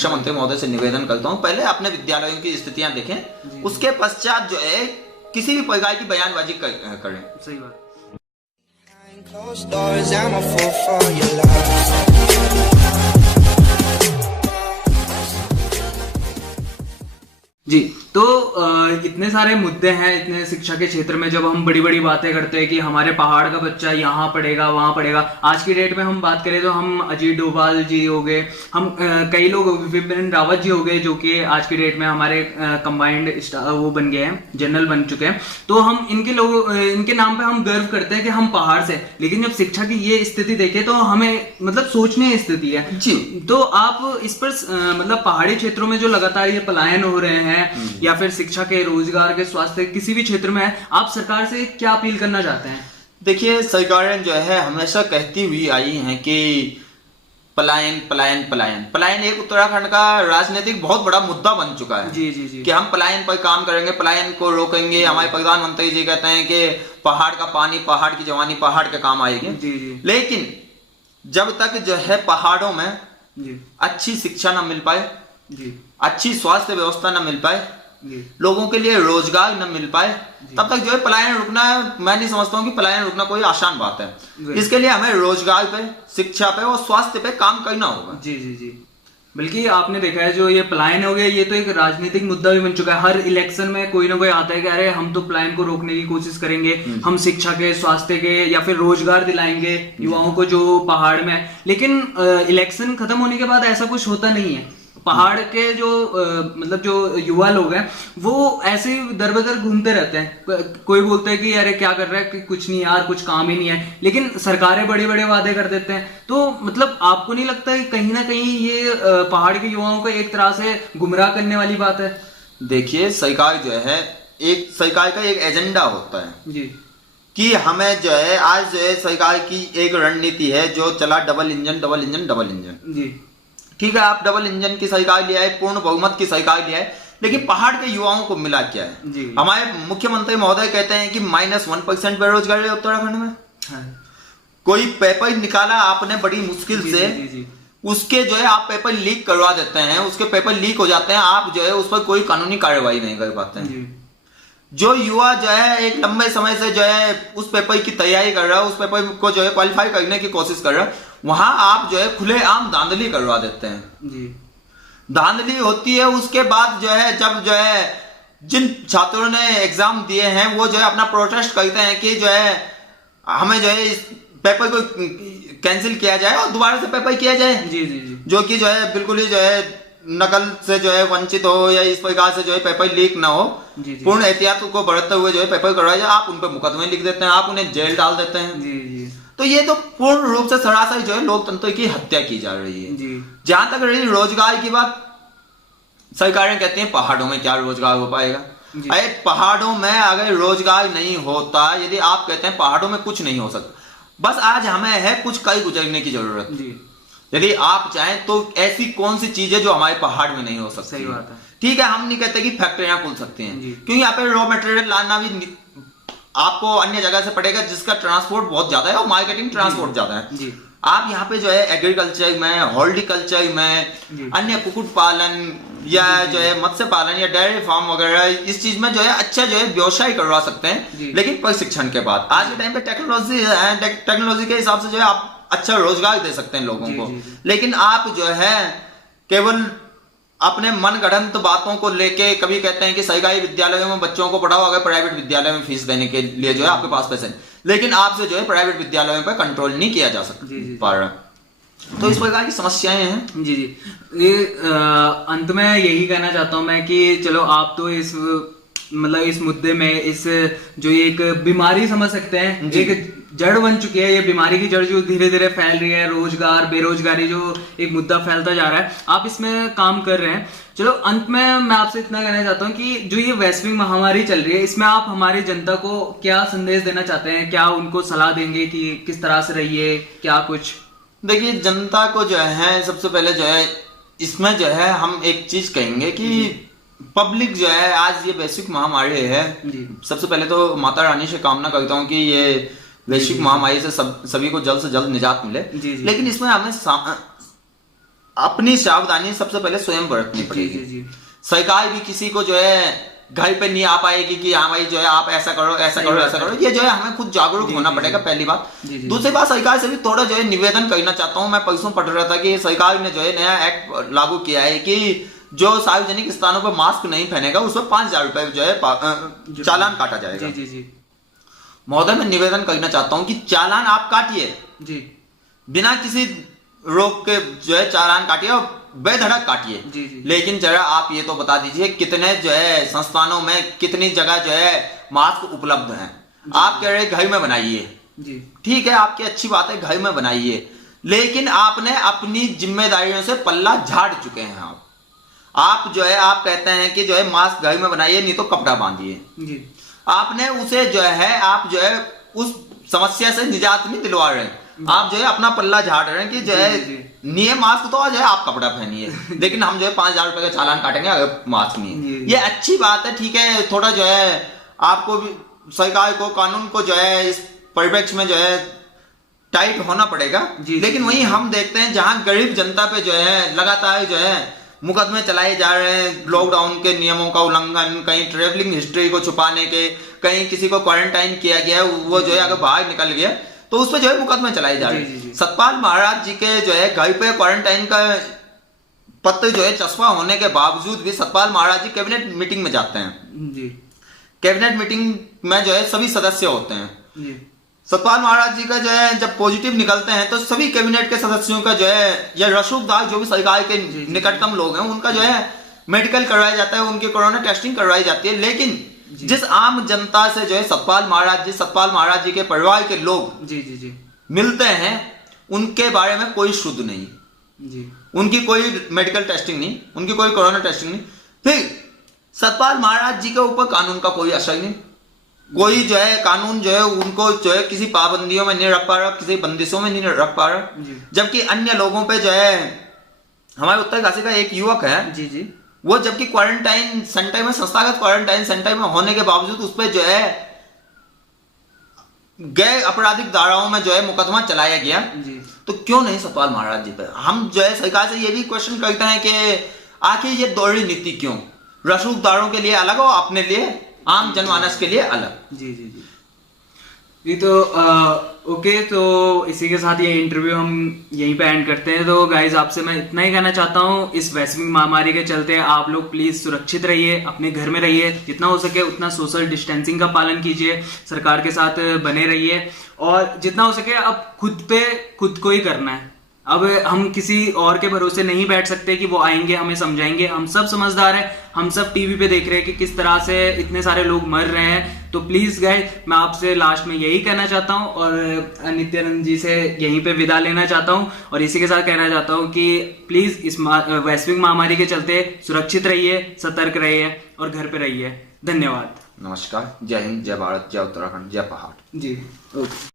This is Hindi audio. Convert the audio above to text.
शिक्षा मंत्री महोदय से निवेदन करता हूँ, पहले अपने विद्यालयों की स्थितियां देखें, उसके पश्चात जो है किसी भी प्रकार की बयानबाजी करें। सही बात। जी, तो इतने सारे मुद्दे हैं, इतने शिक्षा के क्षेत्र में जब हम बड़ी बड़ी बातें करते हैं कि हमारे पहाड़ का बच्चा यहाँ पढ़ेगा वहाँ पढ़ेगा। आज की डेट में हम बात करें तो हम अजीत डोभाल जी हो गए, हम कई लोग विपिन रावत जी हो गए जो कि आज की डेट में हमारे कंबाइंड वो बन गए हैं, जनरल बन चुके हैं। तो हम इनके नाम पे हम गर्व करते हैं कि हम पहाड़ से, लेकिन जब शिक्षा की ये स्थिति देखें तो हमें मतलब सोचने की स्थिति है जी। तो आप इस पर मतलब पहाड़ी क्षेत्रों में जो लगातार ये पलायन हो रहे हैं या फिर शिक्षा के, रोजगार के, स्वास्थ्य किसी भी क्षेत्र में है, आप सरकार से क्या अपील करना चाहते हैं? देखिए, सरकारें जो है हमेशा कहती हुई आई हैं कि पलायन पलायन पलायन पलायन एक उत्तराखंड का राजनीतिक बहुत बड़ा मुद्दा बन चुका है। जी जी जी। कि हम पलायन पर काम करेंगे, पलायन को रोकेंगे। हमारे प्रधानमंत्री जी कहते हैं कि पहाड़ का पानी, पहाड़ की जवानी पहाड़ के काम आएगी। जी जी। लेकिन जब तक जो है पहाड़ों में जी अच्छी शिक्षा ना मिल पाए, जी, अच्छी स्वास्थ्य व्यवस्था न मिल पाए, जी, लोगों के लिए रोजगार न मिल पाए, तब तक जो है पलायन रुकना, मैं नहीं समझता हूँ कि पलायन रुकना कोई आसान बात है। इसके लिए हमें रोजगार पे, शिक्षा पे और स्वास्थ्य पे काम करना होगा। जी जी जी। बल्कि आपने देखा है जो ये पलायन हो गया, ये तो एक राजनीतिक मुद्दा भी बन चुका है। हर इलेक्शन में कोई ना कोई आता है कि अरे हम तो पलायन को रोकने की कोशिश करेंगे, हम शिक्षा के, स्वास्थ्य के या फिर रोजगार दिलाएंगे युवाओं को जो पहाड़ में। लेकिन इलेक्शन खत्म होने के बाद ऐसा कुछ होता नहीं है। पहाड़ के जो मतलब जो युवा लोग हैं वो ऐसे ही दर बदर घूमते रहते हैं। कोई बोलते हैं कि अरे क्या कर रहा है, कि कुछ नहीं यार, कुछ काम ही नहीं है, लेकिन सरकारें बड़े बड़े वादे कर देते हैं। तो मतलब आपको नहीं लगता कि कहीं ना कहीं ये पहाड़ के युवाओं को एक तरह से गुमराह करने वाली बात है? देखिए, सरकार जो है, एक सरकार का एक एजेंडा होता है जी कि हमें जो है, आज जो है सरकार की एक रणनीति है जो चला, double engine double engine double engine. जी, ठीक है, आप डबल इंजन की सरकार ले आए, पूर्ण बहुमत की सरकार ले आए, लेकिन पहाड़ के युवाओं को मिला क्या है? जी। हमारे मुख्यमंत्री महोदय कहते हैं कि -1% बेरोजगारी है उत्तराखंड में। हाँ। कोई पेपर निकाला आपने बड़ी मुश्किल जी, से, जी, जी, उसके जो है आप पेपर लीक करवा देते हैं, उसके पेपर लीक हो जाते हैं, आप जो है उस पर कोई कानूनी कार्रवाई नहीं कर पाते हैं। जी। जो युवा जो है एक लंबे समय से जो है उस पेपर की तैयारी कर रहा है, उस पेपर को जो है क्वालिफाई करने की कोशिश कर रहा है, वहां आप जो है खुलेआम धांधली करवा देते हैं। जी। धांधली होती है, उसके बाद जो है जब जो है जिन छात्रों ने एग्जाम दिए हैं वो जो है अपना प्रोटेस्ट करते हैं कि जो है हमें जो है इस पेपर को कैंसिल किया जाए और दोबारा से पेपर किया जाए। जी जी जी। जो कि जो है बिल्कुल ही जो है नकल से जो है वंचित हो या इस प्रकार से जो है पेपर लीक ना हो, जी, जी। पूर्ण एहतियात को बरतते हुए जो है पेपर करवाया जाए। आप उन पर मुकदमे लिख देते हैं, आप उन्हें जेल डाल देते हैं। जी जी तो ये तो पूर्ण रूप से सरासर जो है लोकतंत्र की हत्या की जा रही है। जी। जहां तक रही रोजगार की बात, सरकारें कहती हैं पहाड़ों में क्या रोजगार हो पाएगा। अरे पहाड़ों में अगर रोजगार नहीं होता, यदि आप कहते हैं पहाड़ों में कुछ नहीं हो सकता, बस आज हमें है कुछ कई गुजरने की जरूरत। जी। यदि आप चाहें तो ऐसी कौन सी चीज है जो हमारे पहाड़ में नहीं हो सकती? सही बात है। ठीक है, हम नहीं कहते कि फैक्ट्रियां खुल सकती हैं, क्योंकि यहाँ पे रॉ मटेरियल लाना भी आपको अन्य जगह से पड़ेगा, जिसका ट्रांसपोर्ट बहुत ज्यादा है और मार्केटिंग ट्रांसपोर्ट ज्यादा है। जी। आप यहाँ पे जो है एग्रीकल्चर में, हॉर्टिकल्चर में, अन्य कुक्कुट पालन या जो है मत्स्य पालन या डेयरी फार्म वगैरह, इस चीज में जो है अच्छा जो है व्यवसाय करवा सकते हैं, लेकिन प्रशिक्षण के बाद। आज के टाइम पे टेक्नोलॉजी है, टेक्नोलॉजी के हिसाब से जो है आप अच्छा रोजगार दे सकते हैं लोगों को। लेकिन आप जो है केवल अपने मनगढ़ंत बातों को लेके कभी कहते हैं कि सरकारी विद्यालयों में बच्चों को पढ़ाओ, अगर प्राइवेट विद्यालय में फीस देने के लिए जो है आपके पास पैसे नहीं, लेकिन आपसे जो है प्राइवेट विद्यालयों पर कंट्रोल नहीं किया जा सकता पा रहा। तो इस प्रकार की समस्याएं हैं। जी जी। ये अंत में यही कहना चाहता हूं मैं कि चलो आप तो इस मतलब इस मुद्दे में इस जो ये एक बीमारी समझ सकते हैं, एक जड़ बन चुकी है, ये बीमारी की जड़ जो धीरे धीरे फैल रही है, रोजगार, बेरोजगारी जो एक मुद्दा फैलता जा रहा है, आप इसमें काम कर रहे हैं। चलो अंत में मैं आपसे इतना कहना चाहता हूँ कि जो ये वैश्विक महामारी चल रही है, इसमें आप हमारी जनता को क्या संदेश देना चाहते हैं? क्या उनको सलाह देंगे कि किस तरह से रहिए, क्या कुछ? देखिए, जनता को जो है सबसे पहले जो है इसमें जो है हम एक चीज कहेंगे कि पब्लिक जो है, आज ये वैश्विक महामारी है, सबसे पहले तो माता रानी से कामना करता हूँ कि ये वैश्विक महामारी से सभी को जल्द निजात मिले। लेकिन इसमें हमें अपनी सावधानी सबसे पहले स्वयं बरतनी जी पड़ेगी। जी सरकार भी किसी को जो है घर पे नहीं आ पाएगी कि हाँ भाई जो है आप ऐसा करो ऐसा करो ऐसा करो, ये जो है हमें खुद जागरूक होना पड़ेगा, पहली बात। दूसरी बात, सरकार से भी थोड़ा जो है निवेदन करना चाहता हूँ। मैं परसों पढ़ रहा था कि सरकार ने जो है नया एक्ट लागू किया है कि जो सार्वजनिक स्थानों पर मास्क नहीं पहनेगा उस पर 5,000 रुपए जो है चालान काटा जाएगा। जी जी जी महोदय, मैं निवेदन करना चाहता हूँ कि चालान आप काटिए जी, बिना किसी रोक के जो है चालान काटिए और बेधड़क काटिए, जी जी, लेकिन जरा आप ये तो बता दीजिए कितने जो है संस्थानों में कितनी जगह जो है मास्क उपलब्ध हैं। आप कह रहे घर में बनाइए, जी ठीक है, आपकी अच्छी बात है, घर में बनाइए, लेकिन आपने अपनी जिम्मेदारियों से पल्ला झाड़ चुके हैं। आप जो है आप कहते हैं कि जो है मास्क घर में बनाइए, नहीं तो कपड़ा बांधिए। जी, आपने उसे जो है आप जो है उस समस्या से निजात नहीं दिलवा रहे हैं, आप जो है अपना पल्ला झाड़ रहे हैं कि जो है नियम मास्क तो जो है आप कपड़ा पहनिए, लेकिन हम जो है 5,000 रुपए का चालान काटेंगे अगर मास्क नहीं है। ये अच्छी बात है, ठीक है, थोड़ा जो है आपको भी सरकार को कानून को जो है इस परिप्रेक्ष्य में जो है टाइट होना पड़ेगा। लेकिन वहीं हम देखते हैं जहां गरीब जनता पे जो है लगातार जो है मुकदमे चलाए जा रहे हैं, लॉकडाउन के नियमों का उल्लंघन, कहीं ट्रेवलिंग हिस्ट्री को छुपाने के, कहीं किसी को क्वारंटाइन किया गया, वो जो है अगर बाहर निकल गया तो उस पर जो है मुकदमे चलाए जा रहे हैं। सतपाल महाराज जी के जो है घर पे क्वारंटाइन का पत्र जो है चस्पा होने के बावजूद भी सतपाल महाराज जी कैबिनेट मीटिंग में जाते हैं। जी, कैबिनेट मीटिंग में जो है सभी सदस्य होते हैं। जी, सतपाल महाराज जी का जो है जब पॉजिटिव निकलते हैं तो सभी कैबिनेट के सदस्यों का जो है या रसूखदार जो भी सरकार के निकटतम लोग हैं उनका जो है मेडिकल करवाया जाता है, उनकी कोरोना टेस्टिंग करवाई जाती है। लेकिन जिस आम जनता से जो है सतपाल महाराज जी के परिवार के लोग जी जी जी मिलते हैं उनके बारे में कोई शुद्ध नहीं, जी, उनकी कोई मेडिकल टेस्टिंग नहीं, उनकी कोई कोरोना टेस्टिंग नहीं। फिर सतपाल महाराज जी के ऊपर कानून का कोई असर नहीं, कोई जो है कानून जो है उनको जो है किसी पाबंदियों में नहीं रख पा रहा, किसी बंदिशों में नहीं रख पा रहा। जबकि अन्य लोगों पे जो है हमारे उत्तरकाशी का एक युवक है, जी जी, वो जबकि क्वारंटाइन सेंटर में, संस्थागत क्वारंटाइन सेंटर में होने के बावजूद उस पर जो है गैर आपराधिक धाराओं में जो है मुकदमा चलाया गया, तो क्यों नहीं सतपाल महाराज जी पे? हम जो है सरकार से ये भी क्वेश्चन करते हैं कि आखिर ये दोहरी नीति क्यों, रसूखदारों के लिए अलग और अपने लिए आम जनमानस के लिए अलग। जी जी जी, ये तो ओके, तो इसी के साथ ये इंटरव्यू हम यहीं पे एंड करते हैं। तो गाइज आपसे मैं इतना ही कहना चाहता हूँ, इस वैश्विक महामारी के चलते आप लोग प्लीज सुरक्षित रहिए, अपने घर में रहिए, जितना हो सके उतना सोशल डिस्टेंसिंग का पालन कीजिए, सरकार के साथ बने रहिए, और जितना हो सके अब खुद पे खुद को ही करना है। अब हम किसी और के भरोसे नहीं बैठ सकते कि वो आएंगे हमें समझाएंगे। हम सब समझदार हैं, हम सब टीवी पे देख रहे हैं कि किस तरह से इतने सारे लोग मर रहे हैं। तो प्लीज गाइस, मैं आपसे लास्ट में यही कहना चाहता हूँ और नित्यानंद जी से यहीं पे विदा लेना चाहता हूँ, और इसी के साथ कहना चाहता हूँ कि प्लीज इस वैश्विक महामारी के चलते सुरक्षित रहिए, सतर्क रहिए और घर पे रहिए। धन्यवाद। नमस्कार, जय हिंद, जय भारत, जय उत्तराखंड, जय पहाड़। जी, ओके।